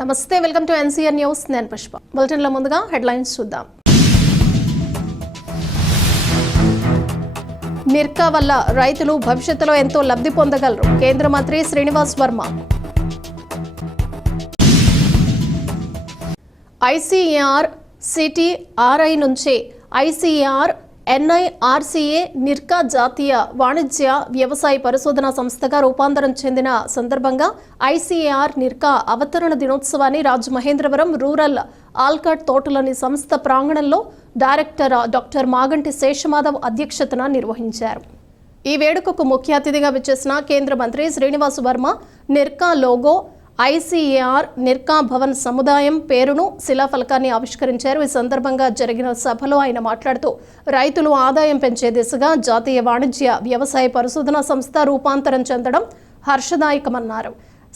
నమస్తే welcome to NCR news. నేను పుష్ప. బులెటిన్లో ముందుగా హెడ్లైన్స్ చూద్దాం. నిర్కా వల్ల రైతులు భవిష్యత్తులో ఎంతో లబ్ధి పొందగలరు. కేంద్ర మంత్రి Srinivas Varma. ICAR CT RI నుంచి ఐసీఏఆర్ ఎన్ఐఆర్సీఏ నిర్కా జాతీయ వాణిజ్య వ్యవసాయ పరిశోధన సంస్థగా రూపాంతరం చెందిన సందర్భంగా ఐసీఏఆర్ నిర్కా అవతరణ దినోత్సవాన్ని రాజమహేంద్రవరం రూరల్ ఆల్కట్ తోటలోని సంస్థ ప్రాంగణంలో డైరెక్టర్ డాక్టర్ మాగంటి శేషమాధవ్ అధ్యక్షతన నిర్వహించారు. ఈ వేడుకకు ముఖ్య అతిథిగా విచ్చేసిన కేంద్ర మంత్రి Srinivas Varma NIRCA logo ICAR NIRCA Bhavan సముదాయం పేరును శిలాఫలకాన్ని ఆవిష్కరించారు. ఈ సందర్భంగా జరిగిన సభలో ఆయన మాట్లాడుతూ రైతులు ఆదాయం పెంచే దిశగా జాతీయ వాణిజ్య వ్యవసాయ పరిశోధన సంస్థ రూపాంతరం చెందడం హర్షదాయకమన్నారు.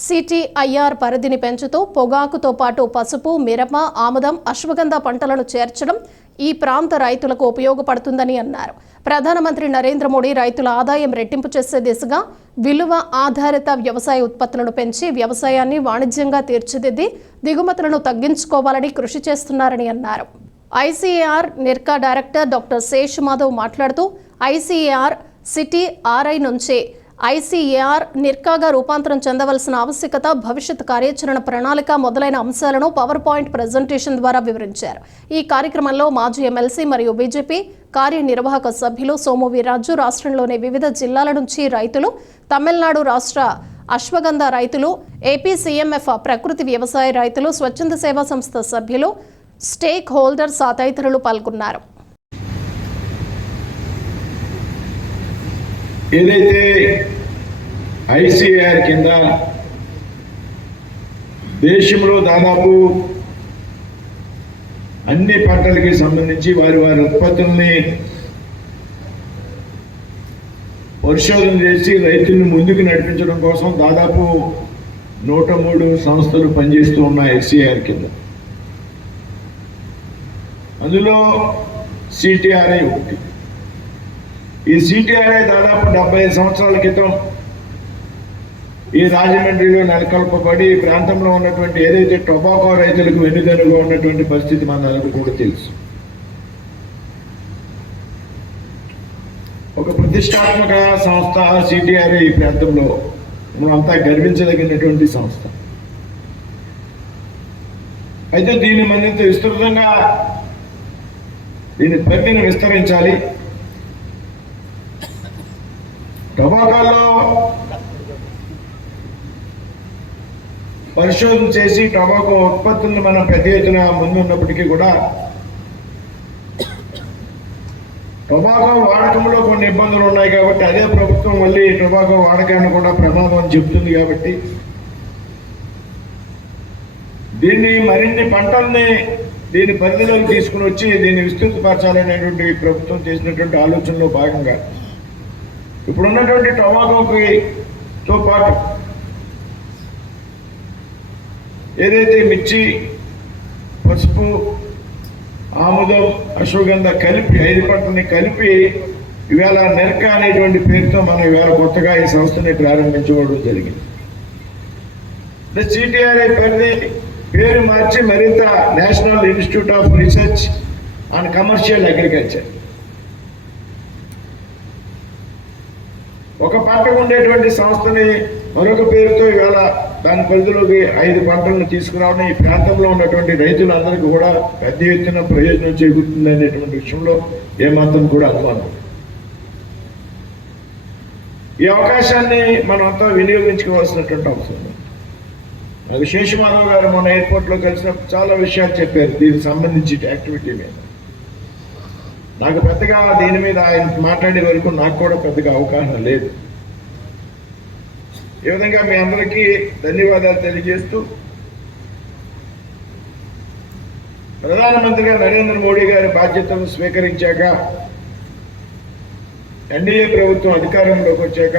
సిటీఐఆర్ పరిధిని పెంచుతూ పొగాకుతో పాటు పసుపు మిరప ఆముదం అశ్వగంధ పంటలను చేర్చడం ఈ ప్రాంత రైతులకు ఉపయోగపడుతుందని అన్నారు. ప్రధానమంత్రి నరేంద్ర మోడీ రైతుల ఆదాయం రెట్టింపు చేసే దిశగా విలువ ఆధారిత వ్యవసాయ ఉత్పత్తులను పెంచి వ్యవసాయాన్ని వాణిజ్యంగా తీర్చిదిద్ది దిగుమతులను తగ్గించుకోవాలని కృషి చేస్తున్నారని అన్నారు. ICAR NIRCA director doctor Sesh Madhav మాట్లాడుతూ ఐసీఏఆర్ సిటీ ఆర్ఐ నుంచి ఐసీఏఆర్ నిర్కాగా రూపాంతరం చెందవలసిన ఆవశ్యకత భవిష్యత్ కార్యాచరణ ప్రణాళిక మొదలైన అంశాలను పవర్ పాయింట్ ప్రజెంటేషన్ ద్వారా వివరించారు. ఈ కార్యక్రమంలో మాజీ ఎమ్మెల్సీ మరియు బీజేపీ కార్యనిర్వాహక సభ్యులు సోము వీరాజు రాష్ట్రంలోని వివిధ జిల్లాల నుంచి రైతులు తమిళనాడు రాష్ట్ర అశ్వగంధ రైతులు ఏపీ సీఎంఎఫ్ ప్రకృతి వ్యవసాయ రైతులు స్వచ్ఛంద సేవా సంస్థ సభ్యులు స్టేక్ హోల్డర్స్ తదితరులు పాల్గొన్నారు. ఏదైతే ఐసీఆర్ కింద దేశంలో దాదాపు అన్ని పంటలకి సంబంధించి వారి వారి ఉత్పత్తుల్ని పరిశోధన చేసి రైతుల్ని ముందుకు నడిపించడం కోసం దాదాపు నూట మూడు సంస్థలు పనిచేస్తూ ఉన్నాయి ఎస్సీఆర్ కింద. అందులో సిటిఆర్ఐ ఒకటి. ఈ సిటిఆర్ఐ దాదాపు డెబ్బై సంవత్సరాల క్రితం ఈ రాజమండ్రిలో నెలకొల్పబడి ఈ ప్రాంతంలో ఉన్నటువంటి ఏదైతే టొబాకో రైతులకు వెన్నుదన్నుగా ఉన్నటువంటి పరిస్థితి మనందరికీ కూడా తెలుసు. ఒక ప్రతిష్టాత్మక సంస్థ సిటిఆర్ఐ ఈ ప్రాంతంలో మనంతా గర్వించదగినటువంటి సంస్థ. అయితే దీన్ని మరింత విస్తృతంగా దీని పరిధిని విస్తరించాలి. టొబాకోలో పరిశోధన చేసి టొబాకో ఉత్పత్తులను మనం పెద్ద ఎత్తున ముందున్నప్పటికీ కూడా టొబాకో వాడకంలో కొన్ని ఇబ్బందులు ఉన్నాయి కాబట్టి అదే ప్రభుత్వం మళ్ళీ టొబాకో వాడకాన్ని కూడా ప్రమాదం అని చెప్తుంది కాబట్టి దీన్ని మరిన్ని పంటల్ని దీని పరిధిలోకి తీసుకుని వచ్చి దీన్ని విస్తృతపరచాలనేటువంటి ప్రభుత్వం చేసినటువంటి ఆలోచనలో భాగంగా ఇప్పుడు ఉన్నటువంటి టొబాకోకి తో పాటు ఏదైతే మిర్చి పసుపు ఆముదం అశ్వగంధ కలిపి ఐదు పంటని కలిపి ఇవాళ నెర్క అనేటువంటి పేరుతో మనం ఇవాళ కొత్తగా ఈ సంస్థని ప్రారంభించుకోవడం జరిగింది. సిటిఆర్ఐ పరిధి పేరు మార్చి మరింత national institute of research and commercial agriculture. ఒక పంటకు ఉండేటువంటి సంస్థని మరొక పేరుతో ఇవాళ దాని పరిధిలోకి ఐదు పంటలను తీసుకురావడం ఈ ప్రాంతంలో ఉన్నటువంటి రైతులందరికీ కూడా పెద్ద ఎత్తున ప్రయోజనం చేకూరుతుంది అనేటువంటి విషయంలో ఏమాత్రం కూడా అనుమానం ఈ అవకాశాన్ని మనమంతా వినియోగించుకోవాల్సినటువంటి అవసరం ఉంది. నాకు గారు మొన్న ఎయిర్పోర్ట్లో కలిసినప్పుడు చాలా విషయాలు చెప్పారు. దీనికి సంబంధించి యాక్టివిటీ మీద. నాకు పెద్దగా దీని మీద ఆయన మాట్లాడే వరకు నాకు కూడా పెద్దగా అవగాహన లేదు. ఈ విధంగా మీ అందరికీ ధన్యవాదాలు తెలియజేస్తూ ప్రధానమంత్రిగా నరేంద్ర మోడీ గారి బాధ్యతను స్వీకరించాక ఎన్డీఏ ప్రభుత్వం అధికారంలోకి వచ్చాక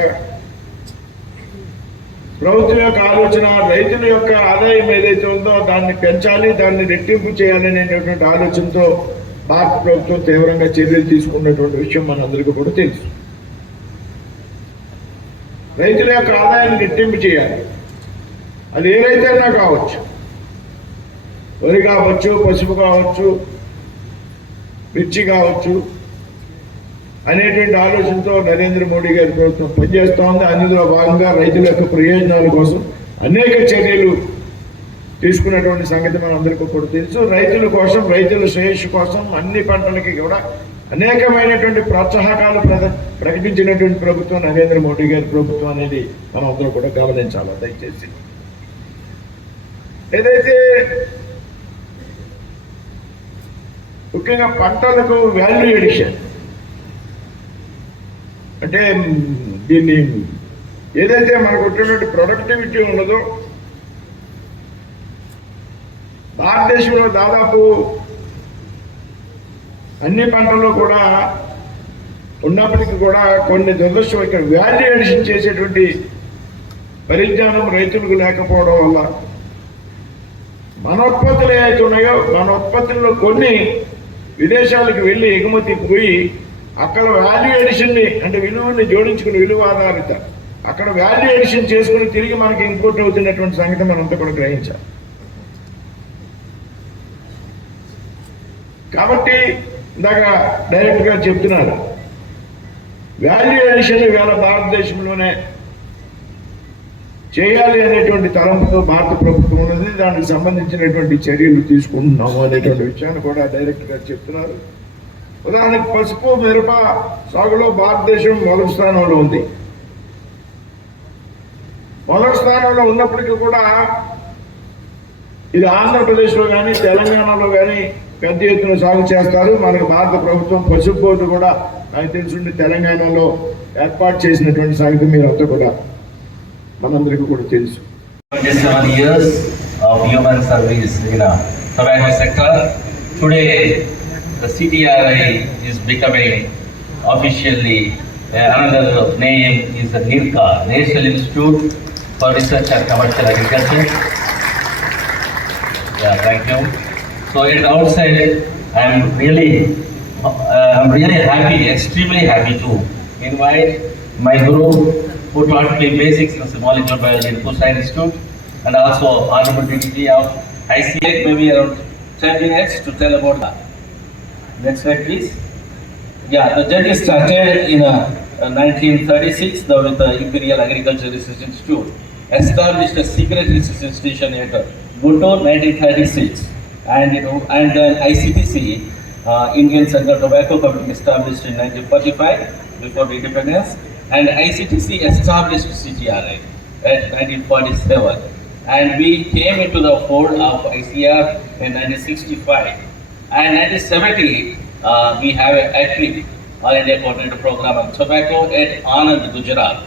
ప్రభుత్వం యొక్క ఆలోచన రైతుల యొక్క ఆదాయం ఏదైతే ఉందో దాన్ని పెంచాలి దాన్ని రెట్టింపు చేయాలనేటటువంటి ఆలోచనతో భారత ప్రభుత్వం తీవ్రంగా చర్యలు తీసుకున్నటువంటి విషయం మనందరికీ కూడా తెలుసు. రైతుల యొక్క ఆదాయాన్ని రెట్టింపు చేయాలి. అది ఏ రైతైనా కావచ్చు. వరి కావచ్చు పసుపు కావచ్చు మిర్చి కావచ్చు అనేటువంటి ఆలోచనతో నరేంద్ర మోడీ గారి ప్రభుత్వం పనిచేస్తూ ఉంది. అందులో భాగంగా రైతుల యొక్క ప్రయోజనాల కోసం అనేక చర్యలు తీసుకున్నటువంటి సంగతి మనందరికీ కూడా తెలుసు. రైతుల కోసం రైతుల శ్రేయస్సు కోసం అన్ని పంటలకి కూడా అనేకమైనటువంటి ప్రోత్సాహకాలు ప్రకటించినటువంటి ప్రభుత్వం నరేంద్ర మోడీ గారి ప్రభుత్వం అనేది మనం అందరూ కూడా గమనించాలి. దయచేసి ఏదైతే ముఖ్యంగా పంటలకు వాల్యూ ఎడిషన్ అంటే దీన్ని ఏదైతే మనకు వచ్చినటువంటి ప్రొడక్టివిటీ ఉన్నదో భారతదేశంలో దాదాపు అన్ని పంటల్లో కూడా ఉన్నప్పటికీ కూడా కొన్ని దురదృష్టం ఇక్కడ వాల్యూ ఎడిషన్ చేసేటువంటి పరిజ్ఞానం రైతులకు లేకపోవడం వల్ల మన ఉత్పత్తులు ఏవైతే ఉన్నాయో మన ఉత్పత్తుల్లో కొన్ని విదేశాలకు వెళ్ళి ఎగుమతి పోయి అక్కడ వాల్యూ ఎడిషన్ని అంటే విలువని జోడించుకుని విలువ ఆధారిత అక్కడ వాల్యూ ఎడిషన్ చేసుకుని తిరిగి మనకి ఇంపోర్ట్ అవుతున్నటువంటి సంగతి మనంతా కూడా గ్రహించాలి. కాబట్టి ఇందాక డైరెక్ట్గా చెప్తున్నారు. వాల్యూ ఎడిషన్ ఇవాళ భారతదేశంలోనే చేయాలి అనేటువంటి తలంపుతో భారత ప్రభుత్వం ఉన్నది. దానికి సంబంధించినటువంటి చర్యలు తీసుకుంటున్నాము అనేటువంటి విషయాన్ని కూడా డైరెక్ట్గా చెప్తున్నారు. ఉదాహరణకు పసుపు మిరప సాగులో భారతదేశం మొదటి స్థానంలో ఉంది. మొదటి స్థానంలో ఉన్నప్పటికీ కూడా ఇది ఆంధ్రప్రదేశ్లో కానీ తెలంగాణలో కానీ పెద్ద ఎత్తున సాగు చేస్తారు మనకు భారత ప్రభుత్వం పసుపు బోర్డు కూడా నాకు తెలుసుండి తెలంగాణలో ఏర్పాటు చేసినటువంటి సంగతి అంతా కూడా మనందరికీ కూడా తెలుసు years of human service in a tobacco sector. Today, the CTRI is becoming officially uh, another name is the NIRCA, National Institute for Research and Commercial Agriculture. Yeah, thank you. So at outside, I am really, uh, I'm really happy, extremely happy to invite my guru who taught me basics in molecular biology in Kusa Institute and also Honorable DDG of ICA, maybe around 10 minutes to tell about that. Next slide, please. Yeah, the journey started in uh, 1936 the, with the Imperial Agricultural Research Institute, established a secret research institution at uh, Guntur 1936, and you know, and then ICTC, uh, Indian Center Tobacco Company, established in 1945 before independence, and ICTC established CTRI at 1947, and we came into the fold of ICR in 1965. And 1970, uh, we have a ACRIP, All India Coordinator Program on Tobacco at Anand, Gujarat.